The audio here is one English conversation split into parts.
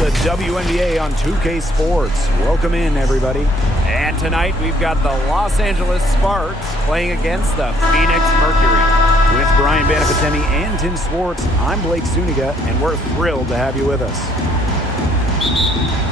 the WNBA on 2K Sports. Welcome in, everybody. And tonight we've got the Los Angeles Sparks playing against the Phoenix Mercury. With Brian Banapatemi and Tim Swartz, I'm Blake Suniga, and we're thrilled to have you with us.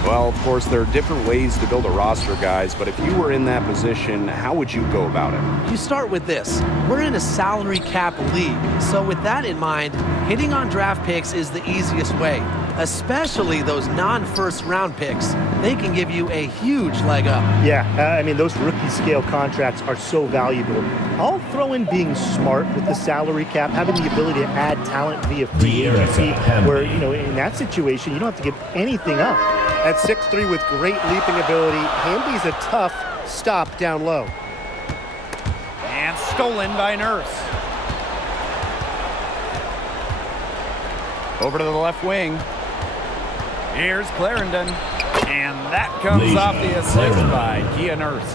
Well, of course, there are different ways to build a roster, guys, but if you were in that position, how would you go about it? You start with this. We're in a salary cap league, so with that in mind, hitting on draft picks is the easiest way, especially those non-first round picks. They can give you a huge leg up. Yeah, I mean, those rookie scale contracts are so valuable. I'll throw in being smart with the salary cap, having the ability to add talent via free agency, where, in that situation, you don't have to give anything up. At 6'3" with great leaping ability, Hamby's a tough stop down low. And stolen by Nurse. Over to the left wing. Here's Clarendon. And that comes off the assist by Kia Nurse.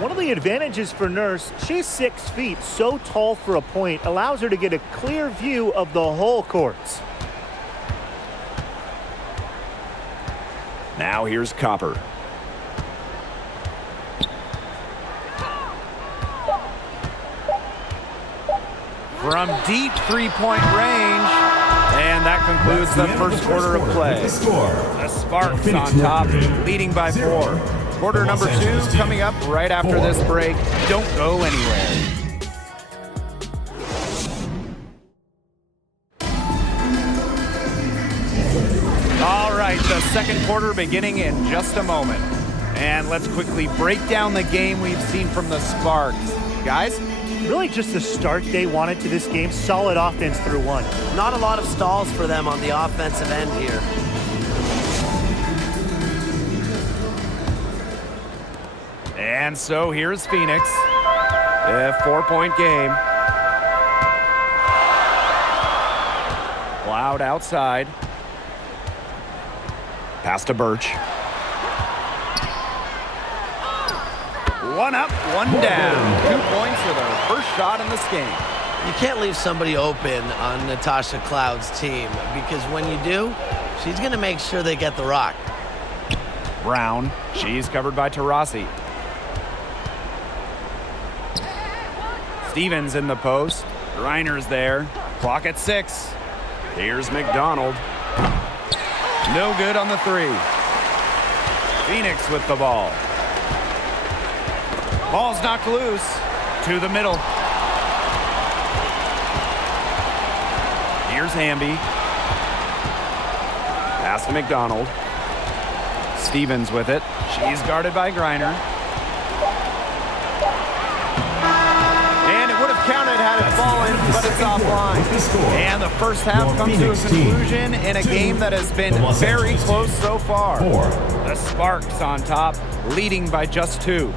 One of the advantages for Nurse, she's 6 feet, so tall for a point, allows her to get a clear view of the whole courts. Now here's Copper. From deep three-point range. And that concludes the first quarter of play. The Sparks on top, leading by 4. Quarter number 2 coming up right after this break. Don't go anywhere. All right, the second quarter beginning in just a moment. And let's quickly break down the game we've seen from the Sparks. Guys? Really just the start they wanted to this game. Solid offense through 1. Not a lot of stalls for them on the offensive end here. And so here's Phoenix. A 4-point game. Cloud outside. Pass to Birch. One up, one down. 2 points for their first shot in this game. You can't leave somebody open on Natasha Cloud's team, because when you do, she's going to make sure they get the rock. Brown, she's covered by Taurasi. Stevens in the post. Reiner's there. Clock at 6. Here's McDonald. No good on the 3. Phoenix with the ball. Ball's knocked loose. To the middle. Here's Hamby. Pass to McDonald. Stevens with it. She's guarded by Greiner. And it would have counted had it fallen, but it's offline. And the first half comes to a conclusion in a game that has been very close so far. The Sparks on top, leading by just 2.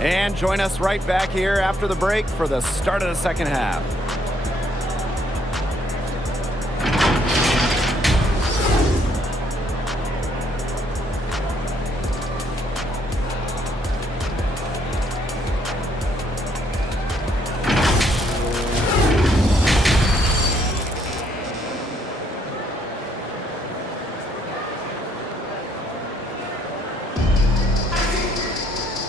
And join us right back here after the break for the start of the second half.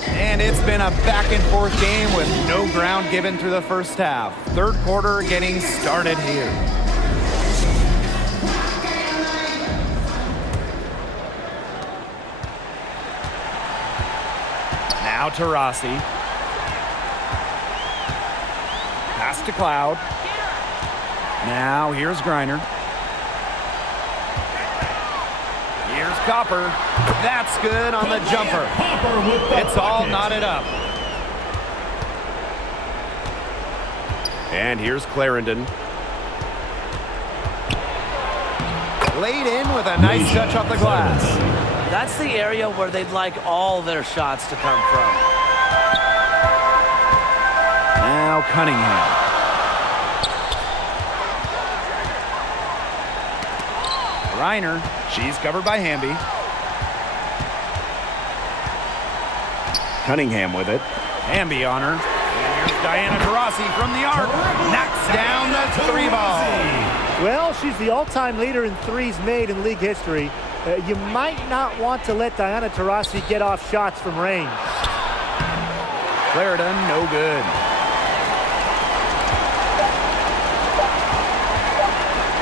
And it's been a back-and-forth game with no ground given through the first half. Third quarter getting started here. Now Taurasi. Pass to Cloud. Now here's Greiner. Here's Copper. That's good on the jumper. It's all knotted up. And here's Clarendon. Laid in with a nice touch off the glass. That's the area where they'd like all their shots to come from. Now Cunningham. Reiner, she's covered by Hamby. Cunningham with it. Hamby on her. And here's Diana Taurasi from the arc. Knocks down the 3 ball. Well, she's the all-time leader in threes made in league history. You might not want to let Diana Taurasi get off shots from range. Clarendon, no good.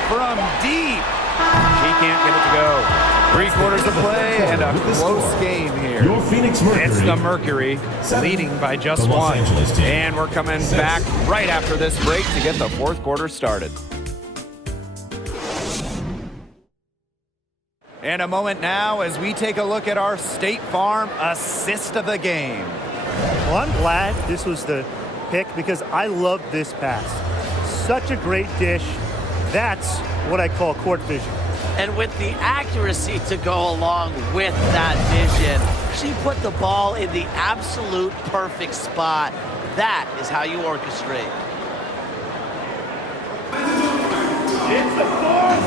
From deep. She can't get it to go. 3/4 of play and a close game here. Your Phoenix Mercury. It's the Mercury leading by just one. And we're coming back right after this break to get the 4th quarter started. And a moment now as we take a look at our State Farm assist of the game. Well, I'm glad this was the pick because I love this pass. Such a great dish. That's what I call court vision. And with the accuracy to go along with that vision, she put the ball in the absolute perfect spot. That is how you orchestrate.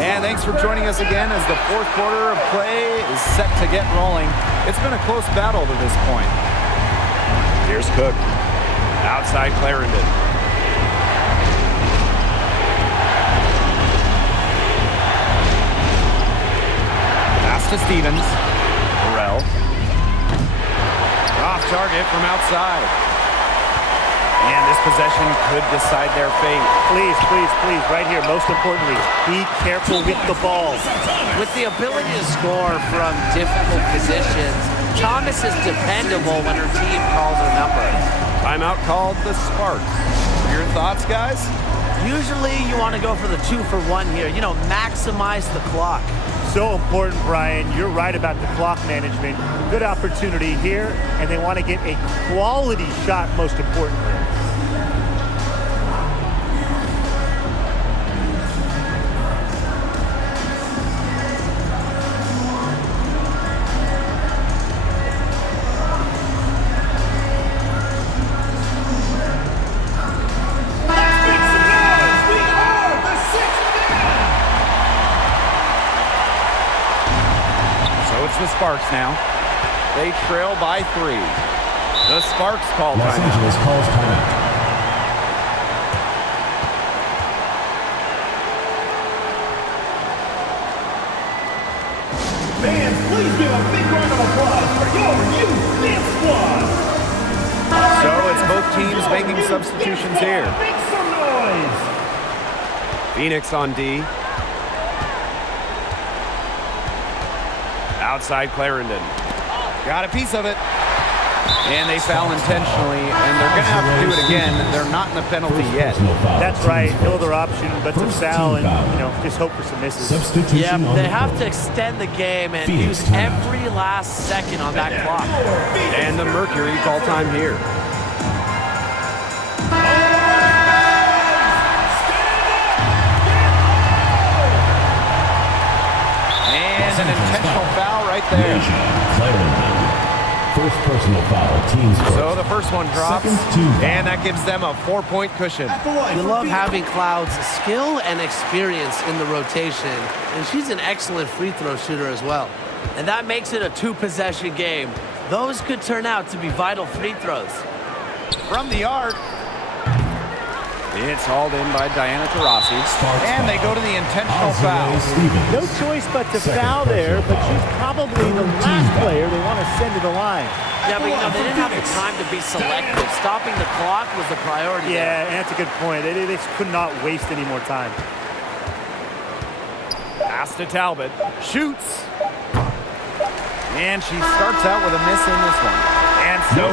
And thanks for joining us again as the 4th quarter of play is set to get rolling. It's been a close battle to this point. Here's Cook. Outside Clarendon. Pass to Stevens. Burrell. Off target from outside. And this possession could decide their fate. Please, please, please, right here, most importantly, be careful with the ball. With the ability to score from difficult positions, Thomas is dependable when her team calls her number. Timeout called the Sparks. Your thoughts, guys? Usually you want to go for the 2-for-1 here. You know, maximize the clock. So important, Brian. You're right about the clock management. Good opportunity here, and they want to get a quality shot, most importantly. The Sparks now. They trail by 3. The Sparks call Los timeout. Angeles calls timeout. Fans, please give a big round of applause for your youth squad. So it's both teams making substitutions here. Make some noise. Phoenix on D. Outside Clarendon. Got a piece of it. And they foul intentionally, and they're going to have to do it again. They're not in the penalty yet. That's right. No other option but to foul and, you know, just hope for some misses. Yeah, they have to extend the game and use every last second on that clock. And the Mercury call time here. And an intentional foul right there. Clarendon. First personal foul, teams first. So the first one drops, and that gives them a 4-point cushion. You love having Cloud's skill and experience in the rotation, and she's an excellent free throw shooter as well. And that makes it a 2-possession game. Those could turn out to be vital free throws. From the arc, it's hauled in by Diana Taurasi, and they go to the intentional foul. No choice but to foul there, but she's probably the last player they want to send to the line. Yeah, but you know, they didn't have the time to be selective. Stopping the clock was the priority. Yeah, and that's a good point. They just could not waste any more time. Pass to Talbot, shoots, and she starts out with a miss in this one. And so